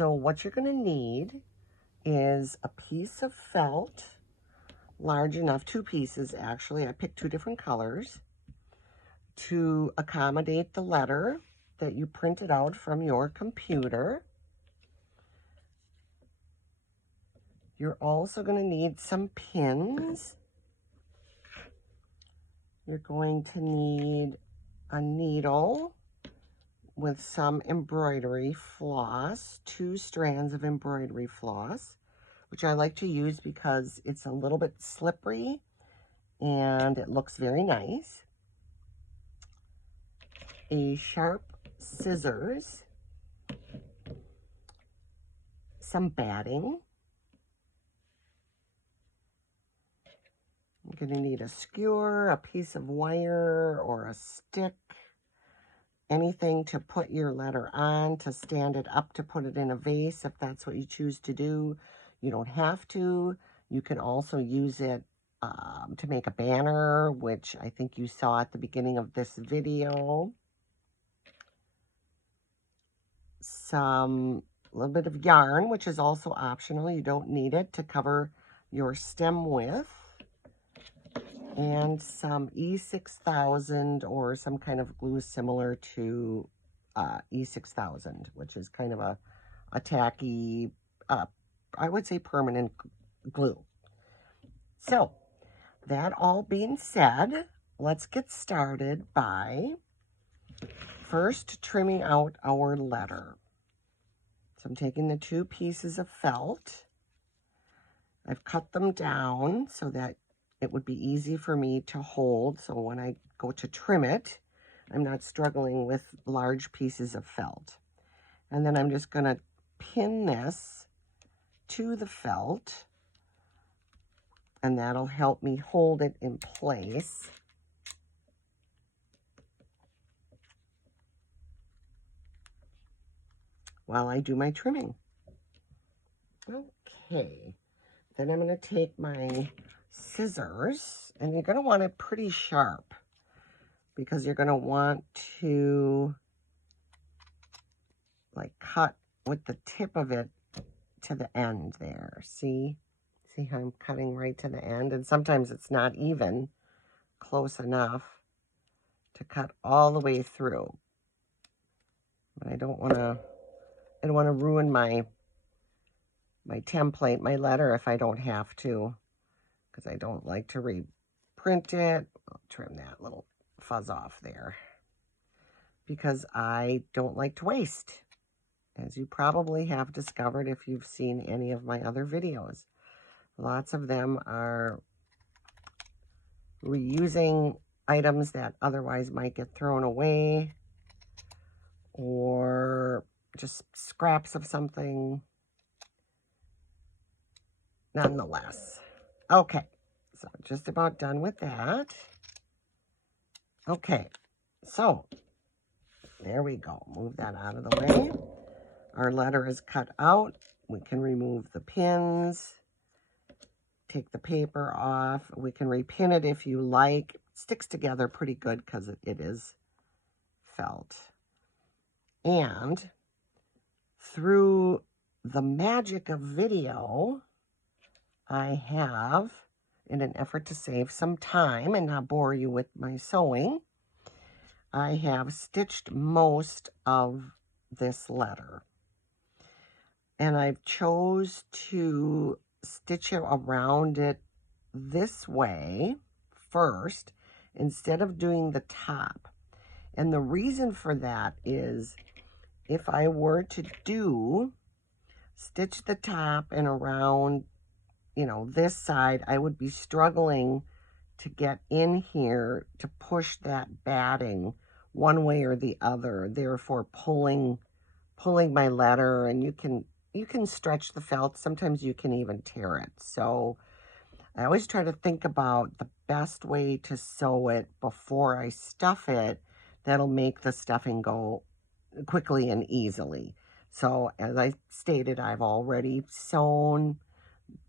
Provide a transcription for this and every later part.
So what you're going to need is a piece of felt, large enough, 2 pieces actually. I picked 2 different colors to accommodate the letter that you printed out from your computer. You're also going to need some pins. You're going to need a needle with some embroidery floss, 2 strands of embroidery floss, which I like to use because it's a little bit slippery and it looks very nice. A sharp scissors, some batting. I'm going to need a skewer, a piece of wire, or a stick, anything to put your letter on, to stand it up, to put it in a vase if that's what you choose to do. You don't have to. You can also use it to make a banner, which I think you saw at the beginning of this video. A little bit of yarn, which is also optional. You don't need it, to cover your stem with. And some E6000 or some kind of glue similar to E6000, which is kind of a tacky, I would say permanent glue. So, that all being said, let's get started by first trimming out our letter. So I'm taking the 2 pieces of felt. I've cut them down so that it would be easy for me to hold. So when I go to trim it, I'm not struggling with large pieces of felt. And then I'm just going to pin this to the felt, and that'll help me hold it in place. While I do my trimming. Okay, then I'm going to take my scissors, and you're going to want it pretty sharp because you're going to want to like cut with the tip of it to the end there. See how I'm cutting right to the end? And sometimes it's not even close enough to cut all the way through. But I don't want to ruin my template, my letter, if I don't have to, because I don't like to reprint it. I'll trim that little fuzz off there because I don't like to waste, as you probably have discovered if you've seen any of my other videos. Lots of them are reusing items that otherwise might get thrown away, or just scraps of something. Nonetheless. Okay, so just about done with that. Okay, so there we go. Move that out of the way. Our letter is cut out. We can remove the pins, take the paper off. We can repin it if you like. It sticks together pretty good because it is felt. And through the magic of video, I have, in an effort to save some time and not bore you with my sewing, I have stitched most of this letter. And I've chose to stitch it around it this way first, instead of doing the top. And the reason for that is, if I were to stitch the top and around, this side, I would be struggling to get in here to push that batting one way or the other, therefore pulling my letter. And you can stretch the felt. Sometimes you can even tear it. So I always try to think about the best way to sew it before I stuff it that'll make the stuffing go quickly and easily. So as I stated, I've already sewn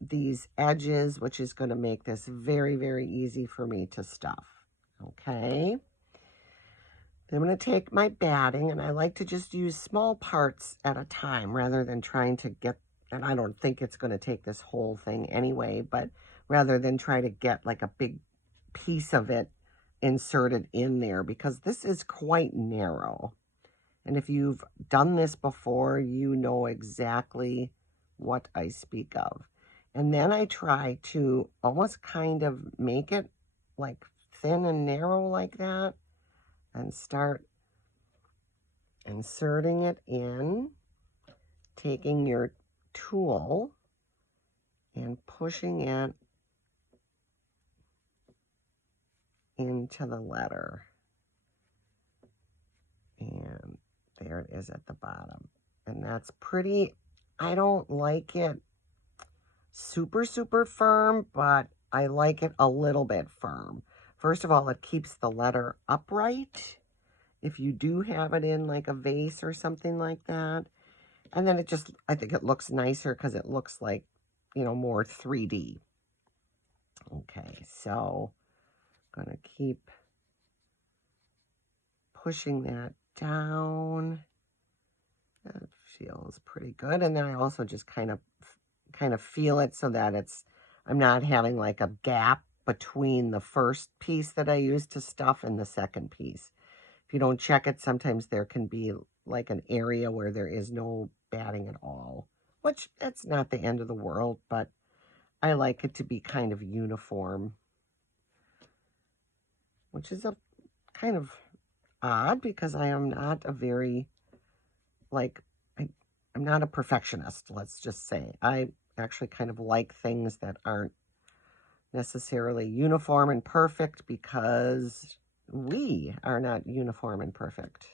these edges, which is going to make this very, very easy for me to stuff. Okay. I'm going to take my batting, and I like to just use small parts at a time rather than trying to get, and I don't think it's going to take this whole thing anyway, but rather than try to get like a big piece of it inserted in there, because this is quite narrow. And if you've done this before, you know exactly what I speak of. And then I try to almost kind of make it like thin and narrow like that, and start inserting it in, taking your tool and pushing it into the letter. And there it is at the bottom. And that's pretty, I don't like it super, super firm, but I like it a little bit firm. First of all, it keeps the letter upright if you do have it in like a vase or something like that. And then it just, I think it looks nicer because it looks like, you know, more 3D. Okay, so I'm going to keep pushing that down. That feels pretty good. And then I also just kind of feel it so that I'm not having like a gap between the first piece that I use to stuff and the second piece. If you don't check it, sometimes there can be like an area where there is no batting at all, which that's not the end of the world, but I like it to be kind of uniform, which is a kind of odd because I am not a very, like, I'm not a perfectionist, let's just say. I actually kind of like things that aren't necessarily uniform and perfect because we are not uniform and perfect.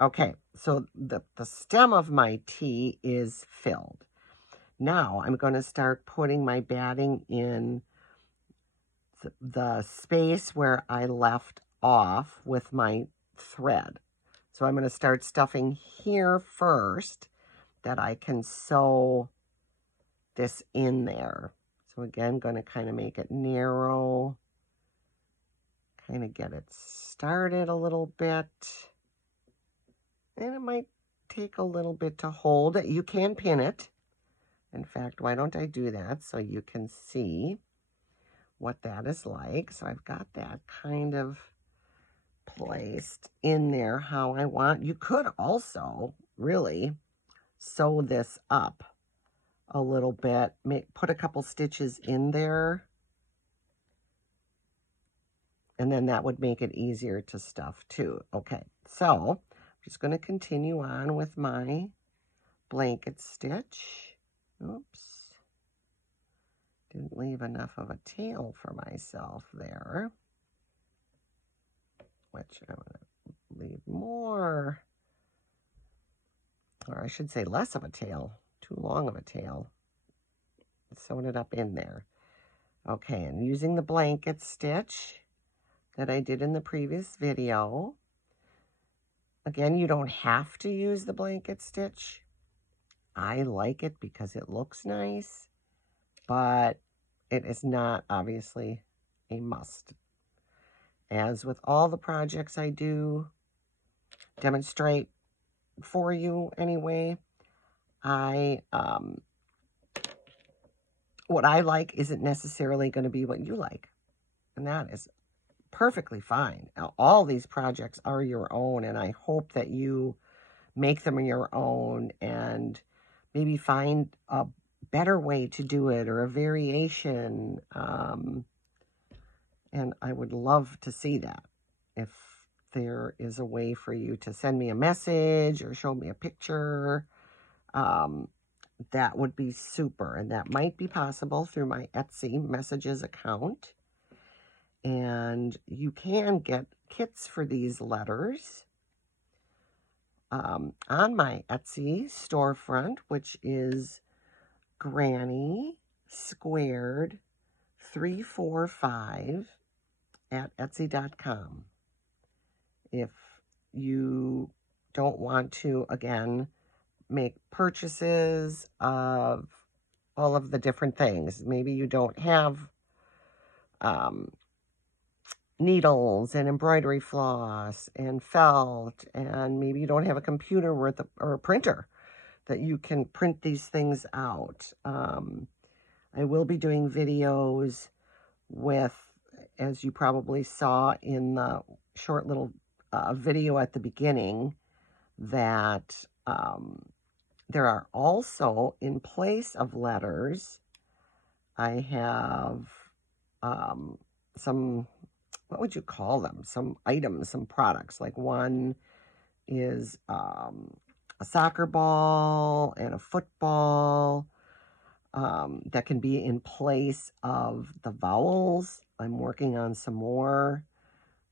Okay, so the stem of my tea is filled. Now I'm going to start putting my batting in the space where I left off with my thread. So I'm going to start stuffing here first that I can sew this in there. So again, going to kind of make it narrow, kind of get it started a little bit. And it might take a little bit to hold it. You can pin it. In fact, why don't I do that so you can see what that is like. So I've got that kind of placed in there how I want. You could also really sew this up a little bit, put a couple stitches in there, and then that would make it easier to stuff too. Okay, so I'm just going to continue on with my blanket stitch. Oops, didn't leave enough of a tail for myself there, which I'm going to leave more, or I should say less of a tail, too long of a tail. Sewing it up in there. Okay, and using the blanket stitch that I did in the previous video. Again, you don't have to use the blanket stitch. I like it because it looks nice, but it is not obviously a must. As with all the projects I do demonstrate for you anyway, what I like isn't necessarily going to be what you like, and that is perfectly fine. Now, all these projects are your own, and I hope that you make them your own and maybe find a better way to do it or a variation. And I would love to see that. If there is a way for you to send me a message or show me a picture, that would be super. And that might be possible through my Etsy messages account. And you can get kits for these letters on my Etsy storefront, which is Granny Squared 345 at Etsy.com. If you don't want to, again, make purchases of all of the different things, maybe you don't have needles and embroidery floss and felt, and maybe you don't have a computer or a printer that you can print these things out. I will be doing videos with, as you probably saw in the short little video at the beginning, that there are also, in place of letters, I have some, what would you call them? Some items, some products. Like one is a soccer ball and a football that can be in place of the vowels. I'm working on some more.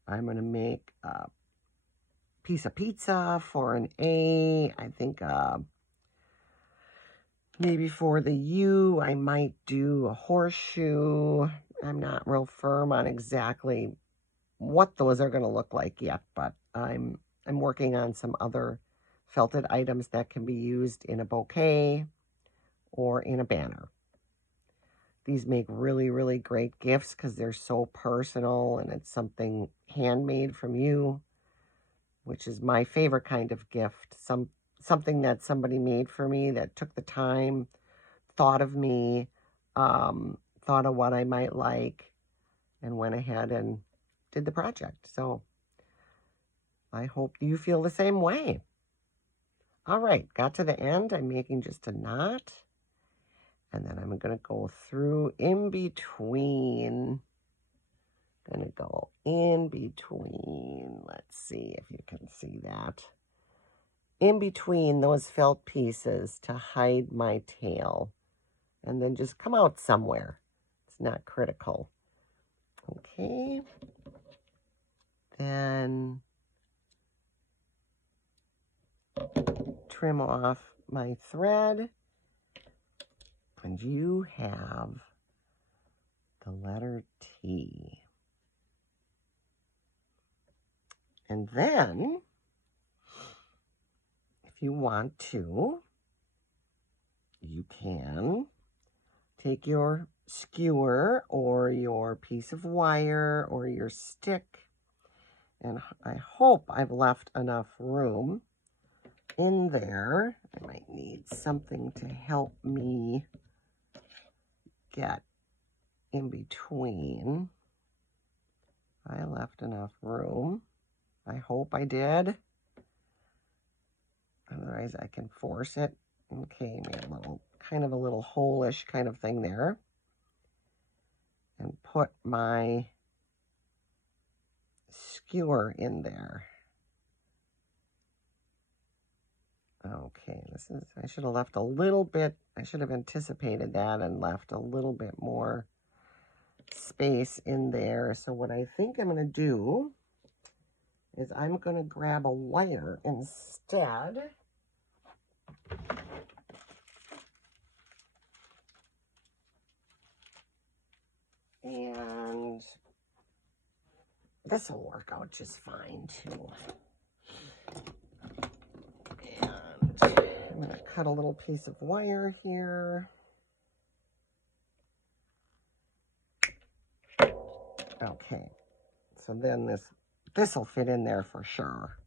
I'm going to make a piece of pizza for an A. I think maybe for the U, I might do a horseshoe. I'm not real firm on exactly what those are going to look like yet, but I'm working on some other felted items that can be used in a bouquet or in a banner. These make really, really great gifts because they're so personal and it's something handmade from you, which is my favorite kind of gift. Something that somebody made for me that took the time, thought of me, thought of what I might like, and went ahead and did the project. So I hope you feel the same way. All right, got to the end. I'm making just a knot. And then I'm going to go through in between. Going to go in between. Let's see if you can see that. In between those felt pieces to hide my tail. And then just come out somewhere. It's not critical. Okay. Then trim off my thread. And you have the letter T. And then, if you want to, you can take your skewer or your piece of wire or your stick, and I hope I've left enough room in there. I might need something to help me get in between. I left enough room. I hope I did. Otherwise, I can force it. Okay, maybe a little, kind of a little hole-ish kind of thing there. And put my skewer in there. Okay, this is, I should have left a little bit, I should have anticipated that and left a little bit more space in there. So what I think I'm going to do is I'm going to grab a wire instead. And this will work out just fine too. And I'm going to cut a little piece of wire here. Okay, so then this will fit in there for sure.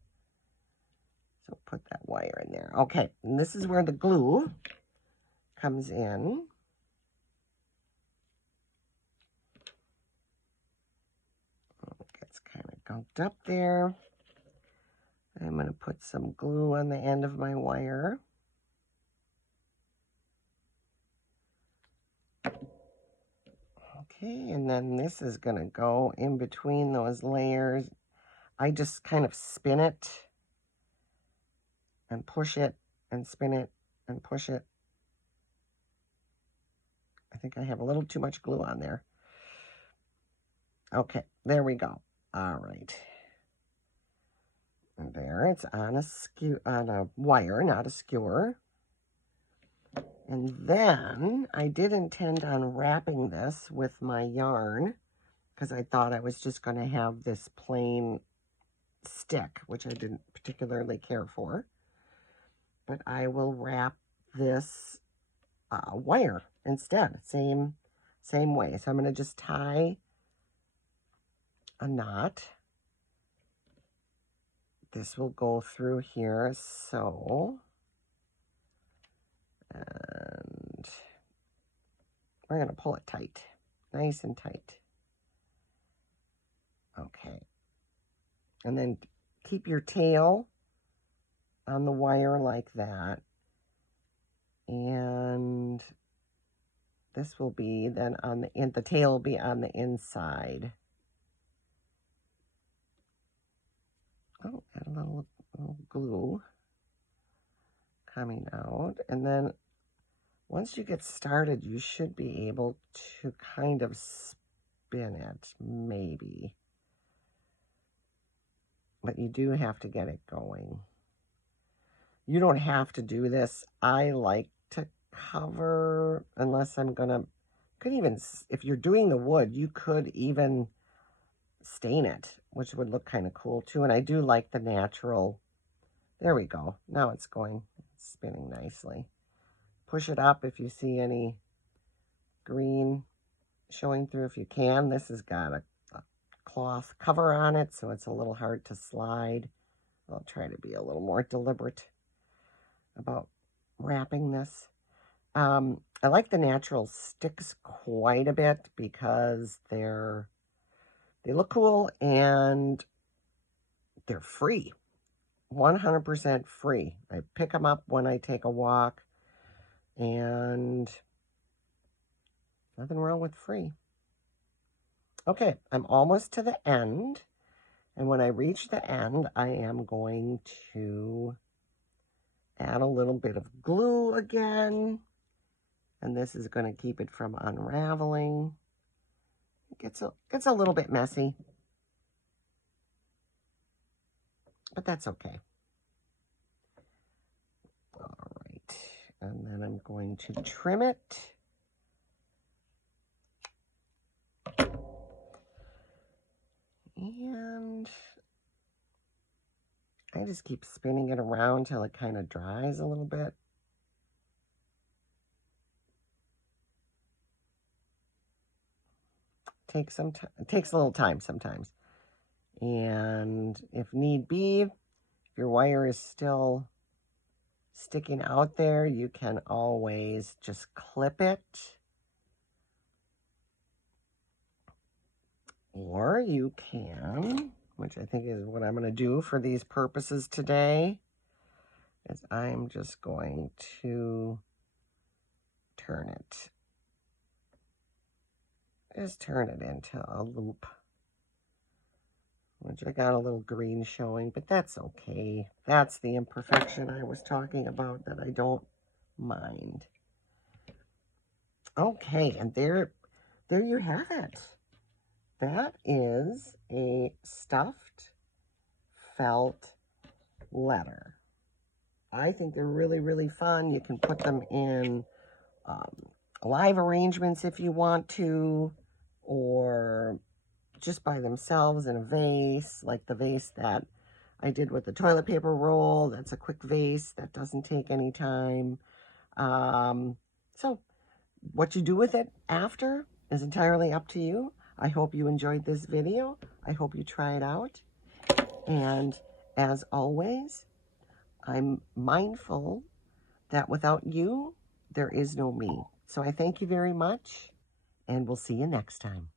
So put that wire in there. Okay, and this is where the glue comes in. It gets kind of gunked up there. I'm going to put some glue on the end of my wire. Okay, and then this is going to go in between those layers. I just kind of spin it and push it and spin it and push it. I think I have a little too much glue on there. Okay, there we go. All right. And there, it's on a wire, not a skewer. And then I did intend on wrapping this with my yarn because I thought I was just going to have this plain stick, which I didn't particularly care for. But I will wrap this wire instead, same way. So I'm going to just tie a knot. This will go through here, so, and we're going to pull it tight, nice and tight. Okay. And then keep your tail on the wire like that. And this will be then on the tail will be on the inside. Oh, add a little glue coming out. And then once you get started, you should be able to kind of spin it, maybe. But you do have to get it going. You don't have to do this. I like to cover, unless I'm gonna, could even, if you're doing the wood, you could even stain it, which would look kind of cool too. And I do like the natural. There we go. Now it's going, it's spinning nicely. Push it up if you see any green showing through if you can. This has got a cloth cover on it, so it's a little hard to slide. I'll try to be a little more deliberate about wrapping this. I like the natural sticks quite a bit because they look cool and they're free. 100% free. I pick them up when I take a walk, and nothing wrong with free. Okay, I'm almost to the end, and when I reach the end, I am going to add a little bit of glue again, and this is going to keep it from unraveling. It gets a little bit messy, but that's okay. All right, and then I'm going to trim it. And I just keep spinning it around till it kind of dries a little bit. Takes some time. It takes a little time sometimes. And if need be, if your wire is still sticking out there, you can always just clip it. Or you can, which I think is what I'm going to do for these purposes today, is I'm just going to turn it. Just turn it into a loop. Which I got a little green showing, but that's okay. That's the imperfection I was talking about that I don't mind. Okay, and there you have it. That is a stuffed felt letter. I think they're really, really fun. You can put them in live arrangements if you want to, or just by themselves in a vase, like the vase that I did with the toilet paper roll. That's a quick vase that doesn't take any time. So what you do with it after is entirely up to you. I hope you enjoyed this video. I hope you try it out. And as always, I'm mindful that without you, there is no me. So I thank you very much, and we'll see you next time.